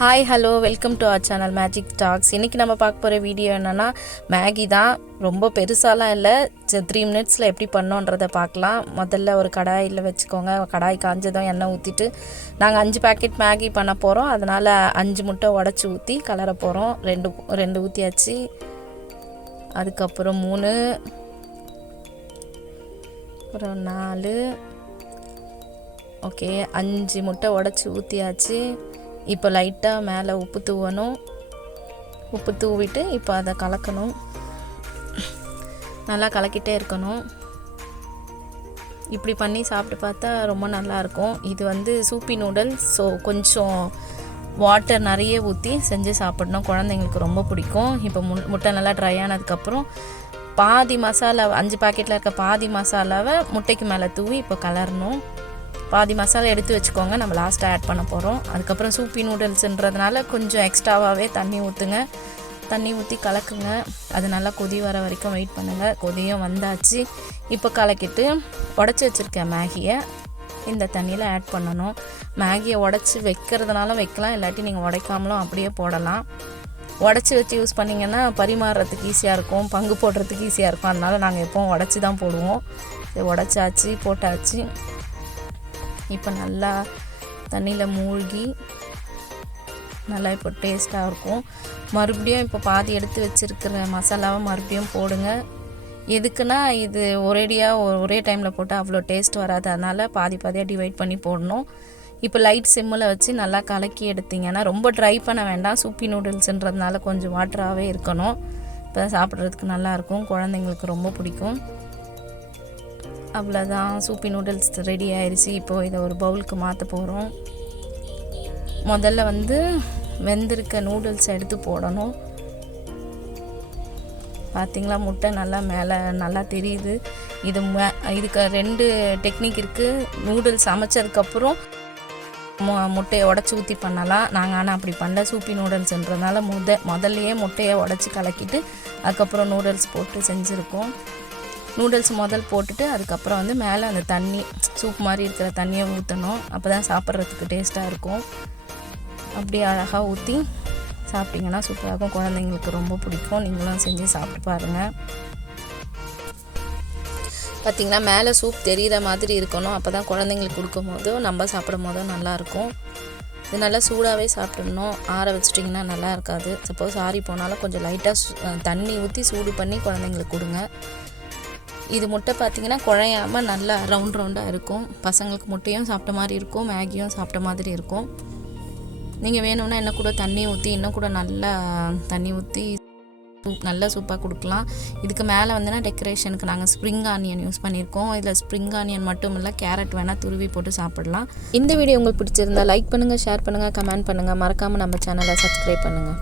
Hi hello welcome to our channel magictalks. இன்றைக்கி நம்ம பார்க்க போகிற வீடியோ என்னென்னா மேகி தான். ரொம்ப பெருசாலாம் இல்லை, 3 மினிட்ஸில் எப்படி பண்ணோன்றதை பார்க்கலாம். முதல்ல ஒரு கடாயில் வச்சுக்கோங்க. கடாய் காஞ்சதும் எண்ணெய் ஊற்றிட்டு நாங்கள் 5 பேக்கெட் மேகி பண்ண போகிறோம். அதனால் 5 முட்டை உடச்சி ஊற்றி கலர போகிறோம். ரெண்டு ஊற்றியாச்சு. அதுக்கப்புறம் 3, அப்புறம் 4, ஓகே 5 முட்டை உடச்சி ஊற்றியாச்சு. இப்போ லைட்டாக மேலே உப்பு தூவணும். உப்பு தூவிட்டு இப்போ அதை கலக்கணும். நல்லா கலக்கிட்டே இருக்கணும். இப்படி பண்ணி சாப்பிட்டு பார்த்தா ரொம்ப நல்லாயிருக்கும். இது சூப்பி நூடுல்ஸ். ஸோ கொஞ்சம் வாட்டர் நிறைய ஊற்றி செஞ்சு சாப்பிடணும். குழந்தைங்களுக்கு ரொம்ப பிடிக்கும். இப்போ முட்டை நல்லா ட்ரை ஆனதுக்கப்புறம் பாதி மசாலா 5 பாக்கெட்டில் இருக்க பாதி மசாலாவை முட்டைக்கு மேலே தூவி இப்போ கலரணும். பாதி மசாலா எடுத்து வச்சுக்கோங்க, நம்ம லாஸ்ட்டாக ஆட் பண்ண போகிறோம். அதுக்கப்புறம் சூப்பி நூடுல்ஸுன்றதுனால கொஞ்சம் எக்ஸ்ட்ராவாகவே தண்ணி ஊற்றுங்க. தண்ணி ஊற்றி கலக்குங்க. அது நல்லா கொதி வர வரைக்கும் வெயிட் பண்ணுங்கள். கொதியும் வந்தாச்சு. இப்போ கலக்கிட்டு உடச்சி வச்சுருக்க மேகியை இந்த தண்ணியில் ஆட் பண்ணணும். மேகியை உடச்சி வைக்கிறதுனாலும் வைக்கலாம், இல்லாட்டி நீங்கள் உடைக்காமலும் அப்படியே போடலாம். உடச்சி வச்சு யூஸ் பண்ணிங்கன்னா பரிமாறுறதுக்கு ஈஸியாக இருக்கும், பங்கு போடுறதுக்கு ஈஸியாக இருக்கும். அதனால் நாங்கள் எப்போவும் உடச்சி தான் போடுவோம். உடச்சாச்சு, போட்டாச்சு. இப்போ நல்லா தண்ணியில் மூழ்கி நல்லா இப்போ டேஸ்ட்டாக இருக்கும். மறுபடியும் இப்போ பாதி எடுத்து வச்சுருக்கிற மசாலாவை மறுபடியும் போடுங்க. எதுக்குன்னா இது ஒரே டைமில் போட்டால் அவ்வளோ டேஸ்ட் வராது. அதனால் பாதியாக டிவைட் பண்ணி போடணும். இப்போ லைட் சிம்மில் வச்சு நல்லா கலக்கி எடுத்திங்கன்னா, ரொம்ப ட்ரை பண்ண வேண்டாம். சூப்பி நூடுல்ஸுன்றதுனால கொஞ்சம் வாட்டராகவே இருக்கணும். இப்போ தான் சாப்பிட்றதுக்கு நல்லாயிருக்கும். குழந்தைங்களுக்கு ரொம்ப பிடிக்கும். அவ்வளோதான், சூப்பி நூடுல்ஸ் ரெடி ஆயிடுச்சு. இப்போது இதை ஒரு பவுலுக்கு மாற்ற போகிறோம். முதல்ல வெந்திருக்க நூடுல்ஸை எடுத்து போடணும். பார்த்திங்களா, முட்டை நல்லா மேலே நல்லா தெரியுது. இதுக்கு 2 டெக்னிக் இருக்குது. நூடுல்ஸ் சமைச்சதுக்கப்புறம் முட்டையை உடச்சி ஊற்றி பண்ணலாம். நாங்கள் ஆனால் அப்படி பண்ணல. சூப்பி நூடுல்ஸ்ன்றதுனால முதல்லையே முட்டையை உடச்சி கலக்கிட்டு அதுக்கப்புறம் நூடுல்ஸ் போட்டு செஞ்சுருக்கோம். நூடுல்ஸ் போட்டுட்டு அதுக்கப்புறம் மேலே அந்த தண்ணி சூப் மாதிரி இருக்கிற தண்ணியை ஊற்றணும். அப்போ தான் சாப்பிட்றதுக்கு டேஸ்ட்டாக இருக்கும். அப்படியே அழகாக ஊற்றி சாப்பிட்டிங்கன்னா சூப்பராகும். குழந்தைங்களுக்கு ரொம்ப பிடிக்கும். நீங்களும் செஞ்சு சாப்பிட்டு பாருங்கள். பார்த்திங்கன்னா மேலே சூப் தெரிகிற மாதிரி இருக்கணும். அப்போ தான் குழந்தைங்களுக்கு கொடுக்கும் போதோ நம்ம சாப்பிடும் போதோ நல்லாயிருக்கும். இது நல்லா சூடாகவே சாப்பிடணும். ஆற வச்சிட்டிங்கன்னா நல்லா இருக்காது. சப்போஸ் ஆறி போனாலும் கொஞ்சம் லைட்டாக தண்ணி ஊற்றி சூடு பண்ணி குழந்தைங்களுக்கு கொடுங்க. இது முட்டை பார்த்திங்கன்னா குழையாமல் நல்லா ரவுண்டாக இருக்கும். பசங்களுக்கு முட்டையும் சாப்பிட்ட மாதிரி இருக்கும், மேகியும் சாப்பிட்ட மாதிரி இருக்கும். நீங்கள் வேணும்னா இன்னும் கூட தண்ணி ஊற்றி இன்னும் கூட நல்லா தண்ணி ஊற்றி நல்ல சூப்பாக கொடுக்கலாம். இதுக்கு மேலே டெக்கரேஷனுக்கு நாங்கள் ஸ்ப்ரிங் ஆனியன் யூஸ் பண்ணியிருக்கோம். இதில் ஸ்ப்ரிங் ஆனியன் மட்டும் இல்லை, கேரட் வேணால் துருவி போட்டு சாப்பிடலாம். இந்த வீடியோ உங்களுக்கு பிடிச்சிருந்தா லைக் பண்ணுங்கள், ஷேர் பண்ணுங்கள், கமெண்ட் பண்ணுங்கள். மறக்காமல் நம்ம சேனலை சப்ஸ்கிரைப் பண்ணுங்கள்.